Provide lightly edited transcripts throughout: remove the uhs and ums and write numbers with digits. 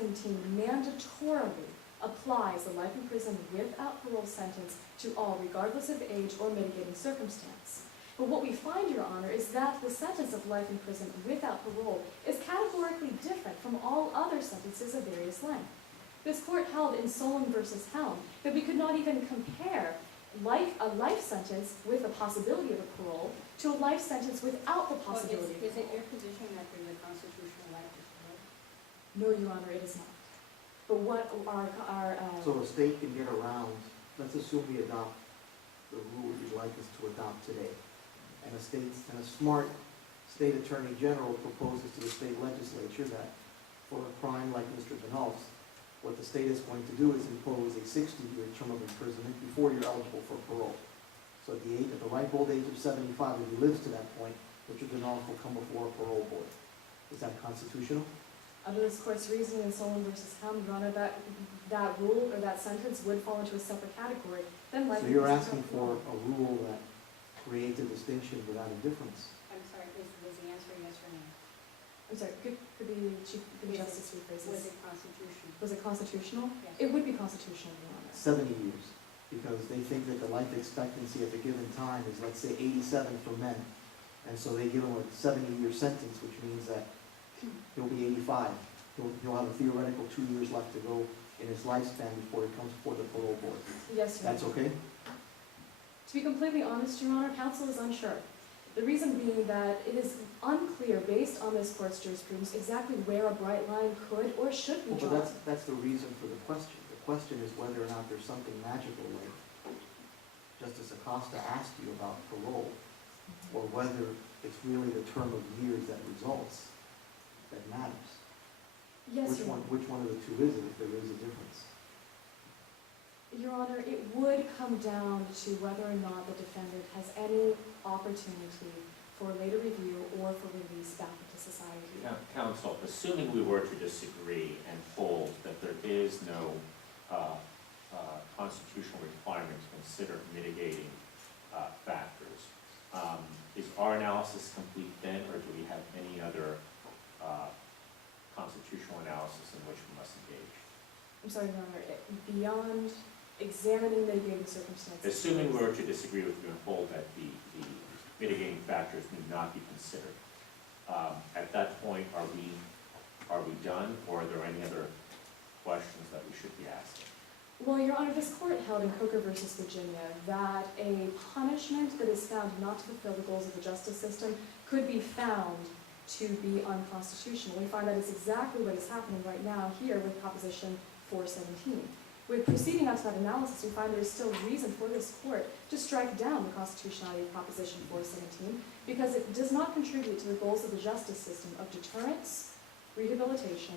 417 mandatorily applies the life in prison without parole sentence to all, regardless of age or mitigating circumstance. But what we find, Your Honor, is that the sentence of life in prison without parole is categorically different from all other sentences of various length. This court held in Solon versus Helm that we could not even compare a life sentence with the possibility of a parole to a life sentence without the possibility of parole. Is it your position that there's a constitutional right to parole? No, Your Honor, it is not. But what So a state can get around, let's assume we adopt the rule you'd like us to adopt today. And a smart state attorney general proposes to the state legislature that for a crime like Mr. Denolf's, what the state is going to do is impose a 60-year term of imprisonment before you're eligible for parole. So at the ripe old age of 75, if he lives to that point, Mr. Denolf will come before a parole board. Is that constitutional? under this court's reasoning in Solon versus Helm, Your Honor, that rule or that sentence would fall into a separate category. Then So you're asking for a rule that creates a distinction without a difference? I'm sorry, was the answer yes or no? I'm sorry, could the Chief Justice rephrase this? Was it constitutional? Was it constitutional? Yes. It would be constitutional, Your Honor. 70 years, because they think that the life expectancy at a given time is, let's say, 87 for men. And so they give him a 70-year sentence, which means that he'll be 85. He'll have a theoretical 2 years left to go in his lifespan before he comes before the parole board. Yes, Your Honor. That's okay? To be completely honest, Your Honor, counsel is unsure. The reason being that it is unclear, based on this court's jurisprudence, exactly where a bright line could or should be drawn. Well, that's the reason for the question. The question is whether or not there's something magical like Justice Acosta asked you about parole, or whether it's really the term of years that results that matters. Yes, Your Honor. Which one of the two is it, if there is a difference? Your Honor, it would come down to whether or not the defendant has any opportunity for later review or for release back into society. Now, counsel, assuming we were to disagree and hold that there is no constitutional requirement to consider mitigating factors, is our analysis complete then, or do we have any other constitutional analysis in which we must engage? I'm sorry, Your Honor, beyond examining mitigating circumstances. Assuming we were to disagree with you and hold that the mitigating factors need not be considered, at that point, are we done, or are there any other questions that we should be asking? Well, Your Honor, this court held in Coker v. Virginia that a punishment that is found not to fulfill the goals of the justice system could be found to be unconstitutional. We find that is exactly what is happening right now here with Proposition 417. With proceeding on to that analysis, we find there is still reason for this court to strike down the constitutionality of Proposition 417 because it does not contribute to the goals of the justice system of deterrence, rehabilitation,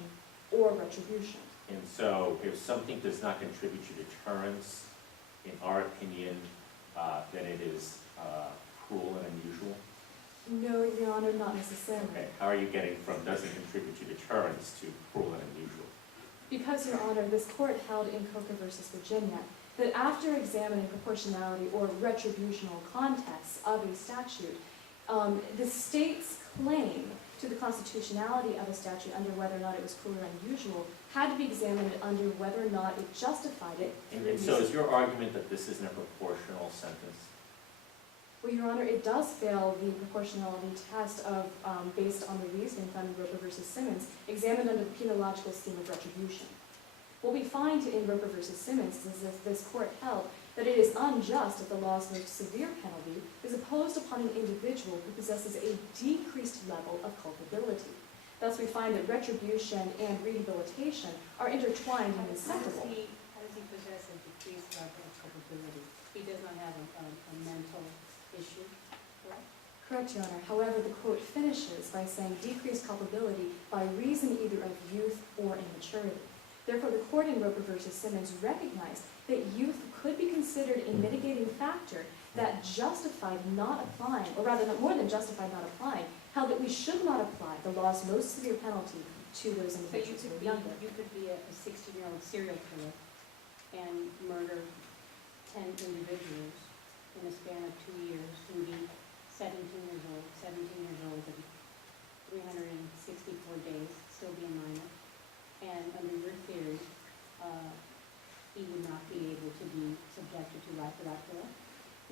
or retribution. And so if something does not contribute to deterrence, in our opinion, then it is cruel and unusual? No, Your Honor, not necessarily. Okay, how are you getting from doesn't contribute to deterrence to cruel and unusual? Because, Your Honor, this court held in Coker v. Virginia that after examining proportionality or retributional context of a statute, the state's claim to the constitutionality of a statute under whether or not it was cruel or unusual had to be examined under whether or not it justified it. And so is your argument that this isn't a proportional sentence? Well, Your Honor, it does fail the proportionality test of, based on the reasoning found in Roper v. Simmons, examined under the penological scheme of retribution. What we find in Roper v. Simmons is that this court held that it is unjust that the law's most severe penalty is imposed upon an individual who possesses a decreased level of culpability. Thus, we find that retribution and rehabilitation are intertwined and inseparable. How does he possess a decreased level of culpability? He does not have a mental issue, correct? Correct, Your Honor. However, the quote finishes by saying decreased culpability by reason either of youth or immaturity. Therefore, the court in Roper v. Simmons recognized that youth could be considered a mitigating factor that justified not applying, or rather, more than justified not applying, held that we should not apply the law's most severe penalty to those individuals who are younger. You could be a 16-year-old serial killer and murder 10 individuals in a span of 2 years, who would be 17 years old, and 364 days, still be a minor. And under your theory, he would not be able to be subjected to life without parole?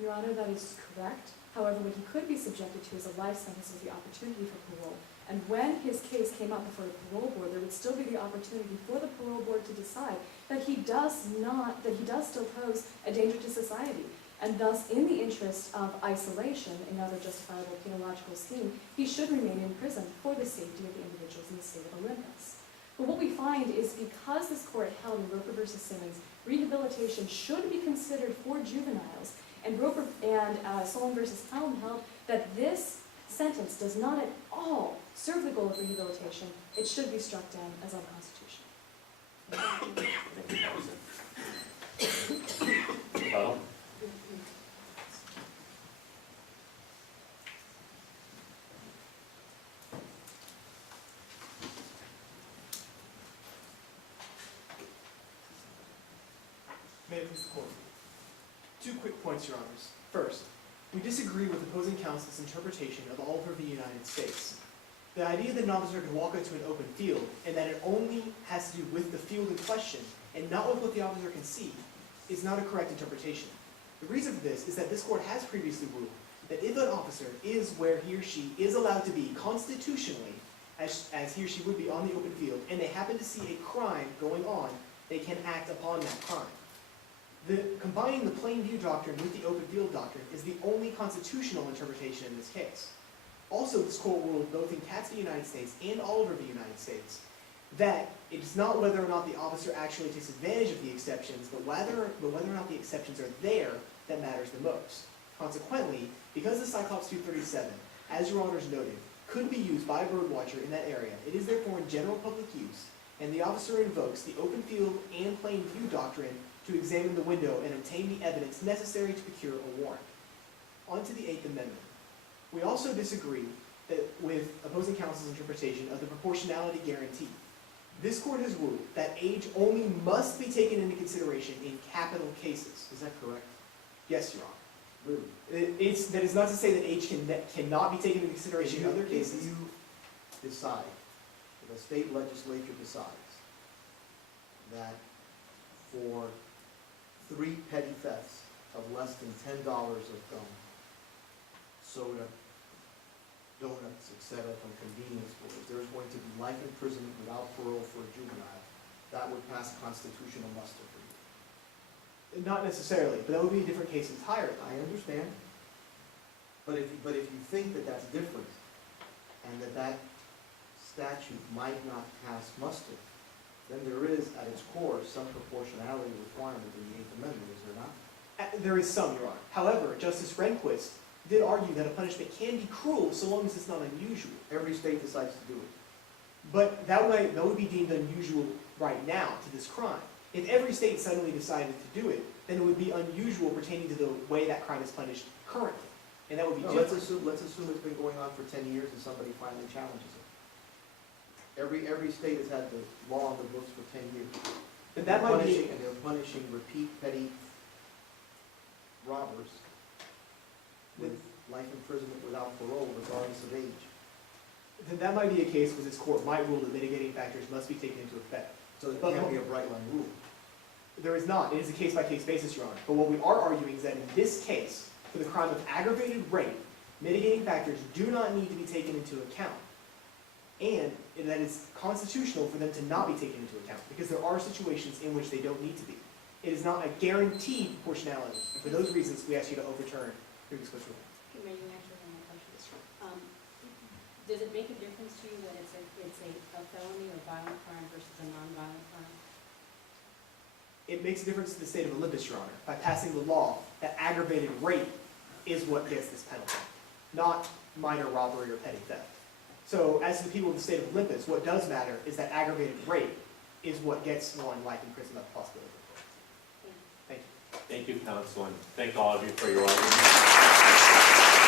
Your Honor, that is correct. However, what he could be subjected to is a life sentence with the opportunity for parole. And when his case came up before the parole board, there would still be the opportunity for the parole board to decide that he does still pose a danger to society. And thus, in the interest of isolation, another justifiable penological scheme, he should remain in prison for the safety of the individuals in the state of Olympus. But what we find is because this court held in Roper v. Simmons, rehabilitation should be considered for juveniles, and Solon v. Helm held that this sentence does not at all serve the goal of rehabilitation, it should be struck down as unconstitutional. Thank you, Counsel. Rebuttal? May it please the court. 2 quick points, Your Honors. First, we disagree with opposing counsel's interpretation of Oliver v. United States. The idea that an officer can walk into an open field and that it only has to do with the field in question and not with what the officer can see is not a correct interpretation. The reason for this is that this court has previously ruled that if an officer is where he or she is allowed to be constitutionally, as he or she would be on the open field, and they happen to see a crime going on, they can act upon that crime. Combining the plain view doctrine with the open field doctrine is the only constitutional interpretation in this case. Also, this court ruled both in Katz v. United States and Oliver v. United States that it is not whether or not the officer actually takes advantage of the exceptions, but whether or not the exceptions are there that matters the most. Consequently, because the Cyclops 237, as Your Honors noted, could be used by a birdwatcher in that area, it is therefore in general public use, and the officer invokes the open field and plain view doctrine to examine the window and obtain the evidence necessary to procure a warrant. On to the Eighth Amendment. We also disagree with opposing counsel's interpretation of the proportionality guarantee. This court has ruled that age only must be taken into consideration in capital cases. Is that correct? Yes, Your Honor. Really? That is not to say that age cannot be taken into consideration in other If cases. you decide, if a state legislature decides that for 3 petty thefts of less than $10 of gum, soda, donuts, etc., from convenience stores, there's going to be life imprisonment without parole for a juvenile, that would pass constitutional muster for you. Not necessarily, but that would be a different case entirely. I understand. But if you think that that's different, and that statute might not pass muster, then there is, at its core, some proportionality requirement in the Eighth Amendment, is there not? There is some, Your Honor. However, Justice Rehnquist did argue that a punishment can be cruel so long as it's not unusual. Every state decides to do it. But that would be deemed unusual right now to this crime. If every state suddenly decided to do it, then it would be unusual pertaining to the way that crime is punished currently. And that would be No, different. let's assume it's been going on for 10 years and somebody finally challenges it. Every state has had the law on the books for 10 years. But that might be, And they're punishing repeat petty robbers with life imprisonment without parole, regardless of age. then that might be a case where this court might rule that mitigating factors must be taken into effect. So it can't be a bright line rule. There is not. It is a case-by-case basis, Your Honor. But what we are arguing is that in this case, for the crime of aggravated rape, mitigating factors do not need to be taken into account. And that it's constitutional for them to not be taken into account, because there are situations in which they don't need to be. It is not a guaranteed proportionality. And for those reasons, we ask you to overturn previous court's ruling. May you answer one more question? Does it make a difference to you that it's a felony or violent crime versus a non-violent crime? It makes a difference to the state of Olympus, Your Honor, by passing the law that aggravated rape is what gets this penalty, not minor robbery or petty theft. So as to the people of the state of Olympus, what does matter is that aggravated rape is what gets one life in prison without the possibility of parole. Thank you. Thank you, counsel, and thank all of you for your arguments.